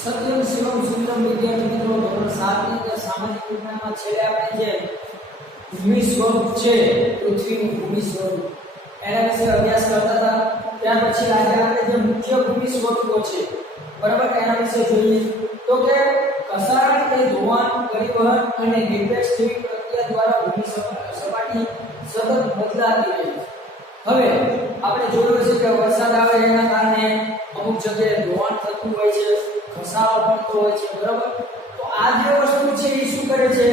સત્યમ શિવમ સુંદરમ વિદ્યાર્થી મિત્રો ધોરણ 7 ની અંદર સામાજિક વિજ્ઞાનમાં છેલ્લે આપણે જે ભૂમિ સ્વરૂપ છે પૃથ્વીનું ભૂમિ સ્વરૂપ એના વિશે અભ્યાસ કરતા હતા. ત્યાર પછી આજે આપણે જે મુખ્ય ભૂમિ સ્વરૂપો છે બરાબર એના વિશે જોઈએ તો કે કસારણ કે ધોવાણ પરિવહન અને નિરપેક્ષ જેવી પ્રક્રિયા દ્વારા ભૂમિ સપાટી સતત બદલાતી રહે છે. હવે આપણે જોયું છે કે વરસાદ આવે એના કારણે અમુક જગ્યાએ ધોવાણ થતું હોય છે, ઘસારો પડતો હોય છે બરાબર. તો આ જે વસ્તુ છે એ શું કરે છે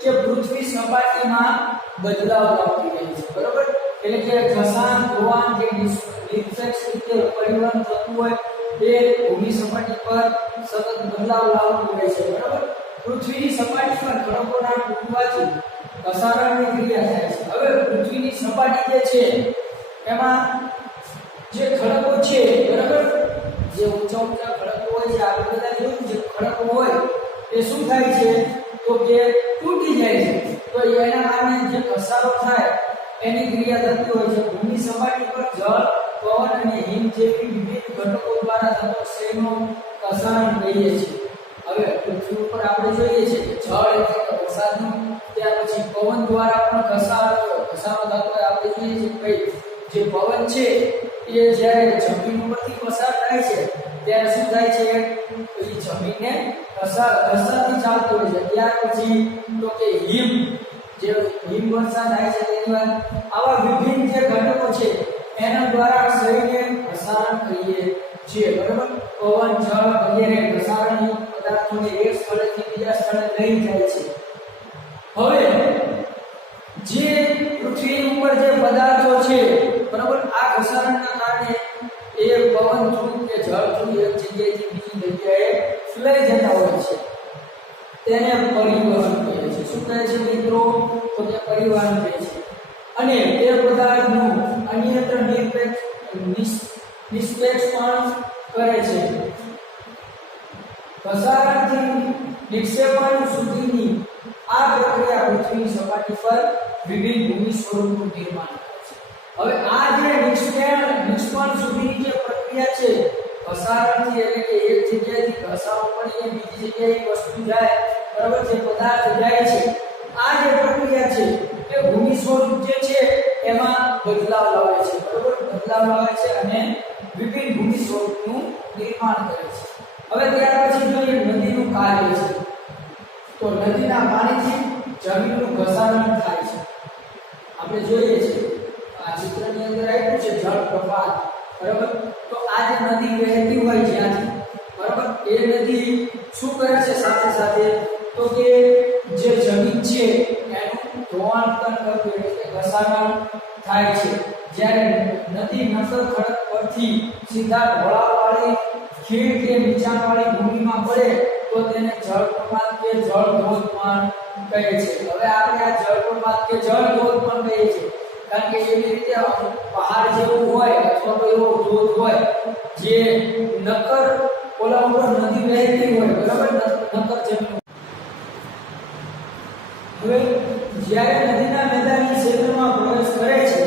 કે પૃથ્વી સપાટીમાં બદલાવ લાવતી રહે છે બરાબર. એટલે કે ઘસાણ ધોવાણ કે નિરપેક્ષ રીતે પરિવહન થતું હોય એ ભૂમિ સપાટી પર સતત બદલાવ લાવતું હોય છે બરાબર. પૃથ્વીની સપાટી પર ખડકોના તૂટવાથી ઘસારણની ક્રિયા થાય છે. હવે પૃથ્વીની સપાટી જે છે એમાં જે ખડકો છે બરાબર, જે ઊંચા ઊંચા ખડકો હોય છે આપણે બધા જોયું છે ખડકો હોય એ શું થાય છે તો કે તૂટી જાય છે. તો એના કારણે જે ઘસારો થાય એની ક્રિયા થતી હોય છે. ભૂમિ સપાટી પર જળ, પવન અને હિમ જેવી વિવિધ ઘટકો દ્વારા થતો ક્ષયનો ઘસારણ કહીએ છીએ. હવે પૃથ્વી ઉપર આપણે જોઈએ છે કે જળ એટલે કે વરસાદનું, ત્યાર પછી પવન દ્વારા પણ ઘસારો થતો હોય. આપણે જોઈએ છે કે જે પવન છે એ જ્યારે જમીન ઉપરથી પસાર થાય છે ત્યારે શું થાય છે એ જમીનને ઘસાતી ચાલતો હોય છે. ત્યાર પછી તો કે હિમ, જે હિમવર્ષા થાય છે તેની વાત આવા વિભિન્ન જે ઘટકો છે એના દ્વારા ક્ષયને ઘસારણ કહીએ છીએ બરાબર. પવન, જળ વગેરે ઘસારણી પદાર્થોને એક સ્થળેથી બીજા સ્થળે લઈ જાય છે. હવે જે પૃથ્વી ઉપર જે પદાર્થો છે બરાબર, આ ઘસારણના કારણે એ પવન થ્રુ કે જળ થ્રુ એક જગ્યાએથી બીજી જગ્યાએ લઈ જતા હોય છે. તેને પરિવહન કહે છે. શું કહે છે મિત્રો? તો તે પરિવહન કહે છે. અને તે પદાર્થનું અન્યત્ર નિષ્પેક્ષ પણ કરે છે. ઘસારણથી નિક્ષેપણ સુધીની આ પ્રક્રિયા પૃથ્વીની સપાટી પર વિવિધ ભૂમિ સ્વરૂપનું નિર્માણ કરે છે. હવે આ જે નિક્ષેપણ સુધીની જે પ્રક્રિયા છે ઘસારણથી એટલે કે એક જગ્યાએથી ઘસારો પડી બીજી જગ્યાએ વસ્તુ જાય બરાબર, જે પદાર્થ જાય છે, આ જે પ્રક્રિયા છે એ ભૂમિ સ્વરૂપ જે છે એમાં બદલાવ લાવે છે બરાબર. બદલાવ લાવે છે અને વિભિન્ન ભૂમિ સ્વરૂપનું નિર્માણ કરે છે. હવે ત્યાર પછી જોઈએ નદીનું કાર્ય છે. તો નદીના પાણીથી જમીનનું ઘસારણ થાય છે. આપણે જોઈએ છીએ આ ચિત્રની અંદર આપ્યું છે જળ પ્રવાહ બરાબર. તો આ જે નદી વહેતી હોય જ્યાંથી બરાબર, એ નદી શું કરે છે સાથે સાથે તો કે જે જમીન છે એનું ધોવાણ પણ કરતું એટલે ઘસારણ થાય છે. જ્યારે નદી નક્કર ખડક પરથી સીધા ઢોળાવવાળી ખીણ કે નીચાણવાળી ભૂમિમાં પડે તો તેને જળપ્રપાત કે જળધોધ પણ કહે છે. હવે આપણે આ જળપ્રપાત કે જળધોધ પણ કહીએ છીએ કારણ કે એવી રીતે પહાડ જેવું હોય અથવા તો એવો ધોધ હોય જે નક્કર ઓલા ઉપર નદી વહેતી હોય બરાબર, નક્કર જમીન. હવે જ્યારે નદીના મેદાની ક્ષેત્રમાં પ્રવેશ કરે છે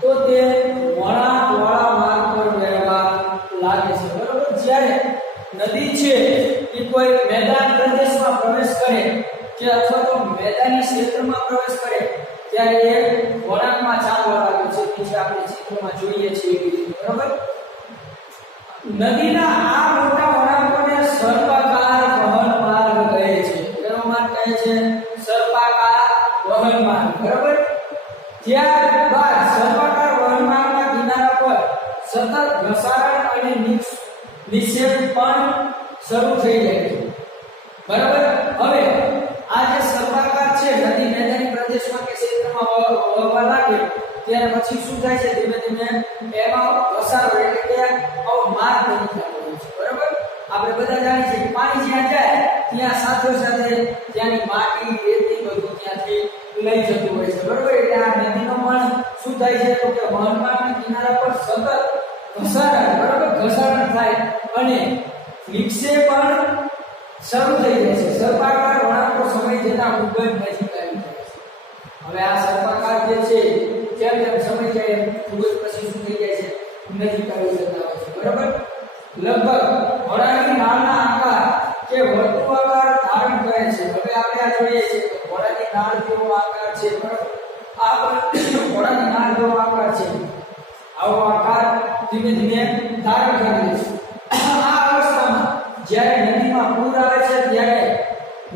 તો તે વળાંકવાળા માર્ગ પર વહેવા લાગે છે બરાબર. જ્યારે નદી છે એ કોઈ મેદાન પ્રદેશમાં પ્રવેશ કરે કે અથવા તો મેદાની ક્ષેત્રમાં પ્રવેશ કરે ત્યારે એ વળાંકમાં ચાલવા લાગે છે, જે આપણે ચિત્રમાં જોઈએ છીએ એવી રીતે બરાબર. નદીના આ મોટા વળાંકોને સર્પાકાર વહન માર્ગ કહે છે. કેવો માર્ગ કહે છે? સર્પાકાર વહન માર્ગ બરાબર. ત્યારબાદ સર્પાકાર વહન માર્ગના કિનારા પર સતત ઘસારણ અને નિક્ષેપ પણ શરૂ થઈ જાય છે બરાબર. હવે આ જે સર્પાકાર છે નદી મેદાની પ્રદેશમાં કે ક્ષેત્રમાં વહવા લાગે ત્યારે પછી શું થાય છે ધીમે ધીમે એમાં ઘસારો એટલે કે આવો માર્ગ બની જતો હોય છે બરાબર. આપણે બધા જાણીએ છીએ કે પાણી જ્યાં જાય ત્યાં સાથે સાથે ત્યાંની માટી રેતી બધું ત્યાંથી લઈ જતું હોય છે બરાબર. એટલે આ નદીનો પણ શું થાય છે તો કે વહનમાર્ગના કિનારા પર સતત ઘસારણ બરાબર, ઘસારણ થાય અને નિક્ષેપણ શરૂ થઈ જાય છે. સર્પાકાર વળાંકો સમય જતાં ખૂબ જ નજીક આવી જાય છે. હવે આ સર્પાકાર જે છે જેમ જેમ સમય જાય ખૂબ જ પછી શું થઈ જાય છે નજીક આવી જતા હોય છે બરાબર. લગભગ ઘોડાની નાળના આકાર કે વર્તુળાકાર ધારણ કરે છે. હવે આપણે આ જોઈએ છે કે ઘોડાની નાળ જેવો આકાર છે, બરાબર? આ પણ ઘોડાની નાળ જેવો આકાર છે. આવો આકાર ધીમે ધીમે ધારણ કરી લે છે. આ અવસ્થામાં જ્યારે નદીમાં પૂર આવે છે ત્યારે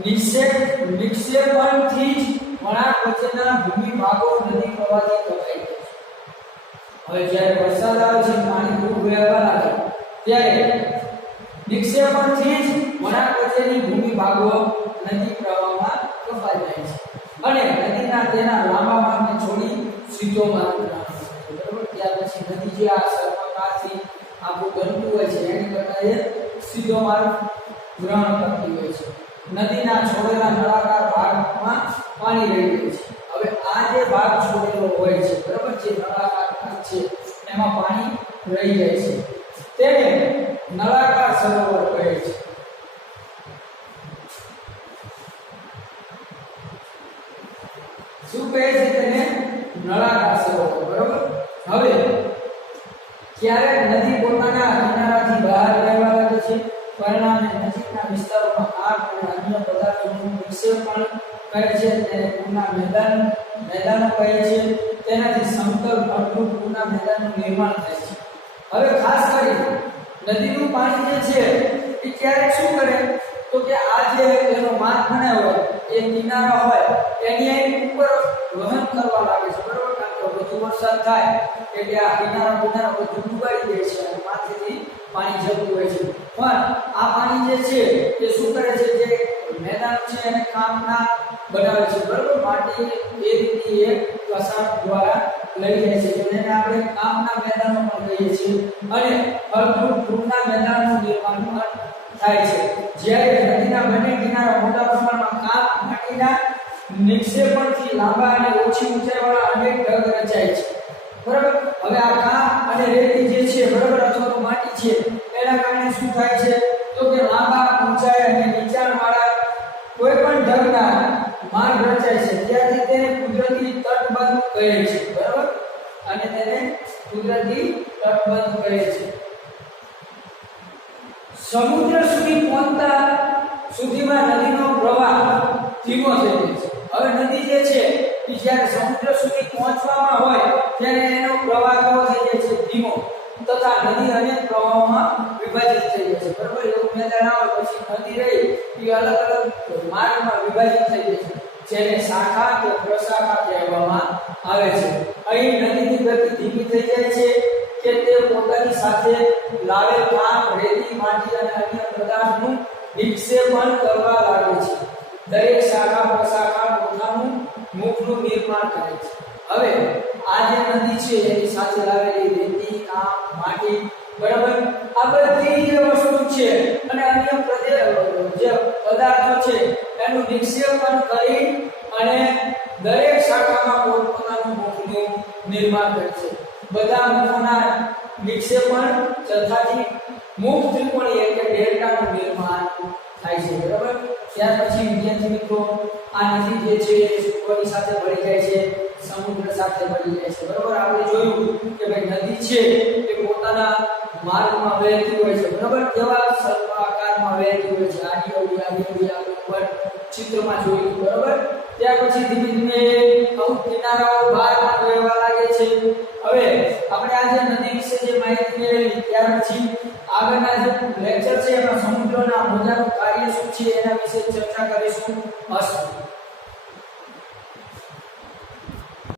નિક્ષેપણથી જ વળાંક વચ્ચેના ભૂમિ ભાગો નદી પ્રવાહી કપાઈ જાય છે. હવે જ્યારે વરસાદ આવે છે, પાણી ખૂબ વહેવા લાગે ત્યારે નિક્ષેપણથી જ વળાંક વચ્ચેની ભૂમિ ભાગો નદી પ્રવાહમાં કપાઈ જાય છે અને નદીના તેના લાંબા માર્ગને છોડી સીધો માર્ગ બનાવે છે. બરાબર? ત્યાર પછી નદી જે આ સર્પાકારથી આખું બનતું હોય છે એની કરતા એ સીધો માર્ગ ગ્રહણ કરતી હોય છે. નદીના છોડેલા નળાકાર ભાગમાં પાણી રહી જાય છે. હવે આ જે ભાગ છોડેલો હોય છે, બરાબર, જે નળાકાર ભાગ છે એમાં પાણી રહી જાય છે, તેને નળાકાર સરોવર કહે છે. શું કહે છે તેને? નળાકાર સરોવર. બરાબર? હવે ક્યારેક નદી પોતાના કિનારાથી બહાર વહેવા લાગે છે, પરિણામે નજીકના વિસ્તારોમાં આગ અને અન્ય પદાર્થોનું નિક્ષેપણ કરે છે, તેને પૂરના મેદાનો કહે છે. તેનાથી સમતલ ભરપૂર પૂરના મેદાનનું નિર્માણ થાય છે. હવે ખાસ કરીને નદીનું પાણી જે છે એ ક્યારેક શું કરે તો કે આ જે એનો માર્ગ બનાવ્યો હોય એ કિનારા હોય એની ઉપર વહન કરવા લાગે છે. બરાબર? કારણ કે વધુ વરસાદ થાય એટલે આ કિનારા બધું ડૂબાઈ જાય છે અને માથેથી પાણી જતું હોય છે. પણ આ પાણી જે છે એ શું કરે છે, જે મેદાન છે એને કામના બનાવે છે. બરાબર? માટી એ રીતે એક કસાટ દ્વારા લઈ જાય છે, જેને આપણે કામના મેદાનો પણ કહીએ છીએ અને ફળદ્રુપ પૂરના મેદાનનું નિર્માણ પણ થાય છે. જ્યારે નદીના બંને કિનારા મોટા પ્રમાણમાં કામ માટીના નિક્ષેપણથી લાંબા અને ઓછી ઊંચાઈવાળા અનેક ઢગ રચાય છે. બરાબર? હવે આ કામ અને રેતી જે છે, બરાબર, અથવા તો માટી છે, એના કારણે શું થાય છે તો કે લાંબા, ઊંચાઈ અને નીચાણવાળા કોઈ પણ ઢગના માર્ગ રચાય છે. ત્યારથી તેને કુદરતી તટબંધ કહે છે. બરાબર? અને તેને કુદરતી તટબંધ કહે છે. સમુદ્ર સુધી પહોંચતા સુધીમાં નદીનો પ્રવાહ ધીમો થઈ જાય છે. હવે નદી જે છે એ જ્યારે સમુદ્ર સુધી પહોંચવામાં હોય ત્યારે એનો પ્રવાહ કેવો થઈ જાય છે? ધીમો. તથા નદી અનેક પ્રવાહોમાં વિભાજિત થઈ જાય છે. બરાબર? એવું મેદાન આવે પછી નદી રહી એ અલગ અલગ માર્ગમાં વિભાજિત થઈ જાય છે, જેને શાખા કે પ્રશાખા કહેવામાં આવે છે. અહીં નદીની ગતિ ધીમી થઈ જાય છે કે તે પોતાની સાથે લાવેલ કામ, રેતી, માટી અને અન્ય પદાર્થનું નિક્ષેપણ કરવા લાગે છે. દરેક શાખા પ્રશાખા પોતાનું મુખનું નિર્માણ કરે છે. હવે આ જે નદી છે એની સાથે લાવેલી રેતી, કામ, માટી, બરાબર, આ બધી જે વસ્તુ છે અને અન્ય જે પદાર્થો છે એનું નિક્ષેપણ કરી અને દરેક શાખામાં પોતાનું મુખનું નિર્માણ કરે છે. બધા મુખોના નિક્ષેપણ તથાથી મુખ ત્રિકોણીય એટલે ડેલ્ટાનું નિર્માણ થાય છે. બરાબર? ત્યાર પછી વિદ્યાર્થી મિત્રો આ નદી જે છે કોની સાથે ભળી જાય છે? સમુદ્ર સાથે ભળી જાય છે. બરાબર? આપણે જોયું કે ભાઈ નદી છે એ પોતાના માર્ગમાં વહેતી હોય છે. બરાબર? કેવા સર્પાકારમાં વહેતી હોય છે. આડી અવળી ઉપર ચિત્રમાં જોયું. બરાબર? ત્યાર પછી ધીમે ધીમે અમુક કિનારાઓ બહાર વહેવા લાગે છે. હવે આપણે આજે નદી વિશે જે માહિતી મેળવી ત્યાર પછી આગળના જે લેક્ચર છે એમાં સમુદ્રના મોજાનું કાર્ય શું છે એના વિશે ચર્ચા કરીશું. અસ્તુ.